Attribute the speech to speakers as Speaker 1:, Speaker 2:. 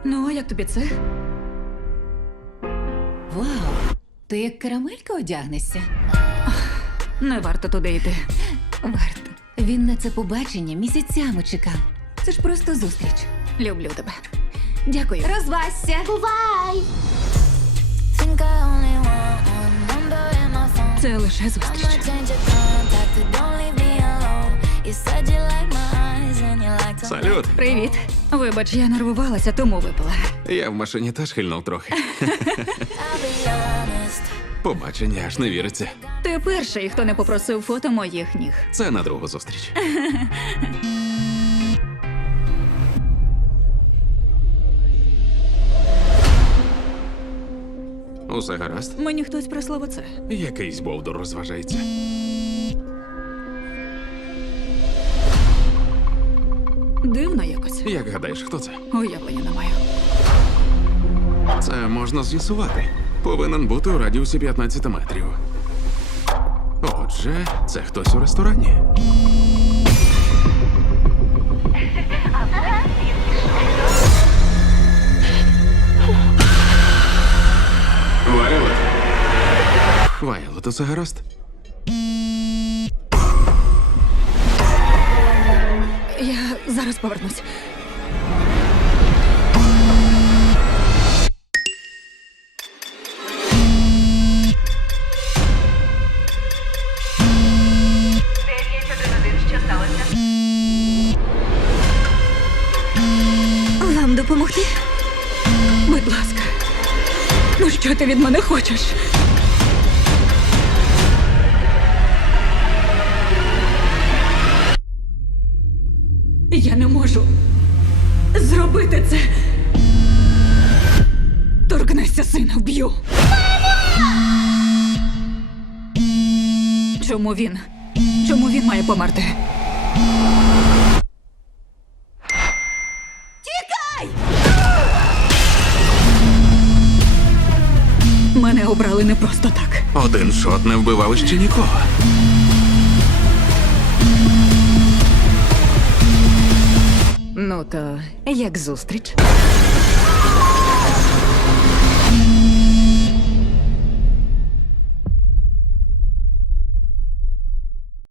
Speaker 1: Ну, а як тобі це?
Speaker 2: Вау! Ти як карамелька одягнешся?
Speaker 1: Не варто туди йти.
Speaker 2: Варто. Він на це побачення місяцями чекав. Це ж просто зустріч.
Speaker 1: Люблю тебе. Дякую.
Speaker 2: Розвасся!
Speaker 3: Бувай! Think I only want one number in my phone.
Speaker 1: Це лише зустріч.
Speaker 3: I'ma change your contact, but don't leave me alone. You said you like my eyes and you like to...
Speaker 4: Салют!
Speaker 1: Привіт. Вибач, я нервувалася, тому випила.
Speaker 4: Я в машині теж хильнув трохи.
Speaker 3: I'll be honest.
Speaker 4: Побачення аж не віриться.
Speaker 1: Ти перший, хто не попросив фото моїх ніг.
Speaker 4: Це на другу зустріч. Усе гаразд?
Speaker 1: Мені хтось прислав оце.
Speaker 4: Якийсь бовдур розважається.
Speaker 1: Дивно якось.
Speaker 4: Як гадаєш, хто це?
Speaker 1: Уявлення не маю.
Speaker 4: Це можна з'ясувати. Повинен бути у радіусі 15 метрів. Отже, це хтось у ресторані. Вайлот. Вайлот, усе гаразд?
Speaker 1: Я зараз повернусь. Вам допомогти? Будь ласка. Ну що ти від мене хочеш? Я не можу зробити це. Торкнешся сина, вб'ю. Чому він? Чому він має померти? Тікай! Мене обрали не просто так.
Speaker 4: Один шот не вбивав ще нікого.
Speaker 2: Ну то як зустріч?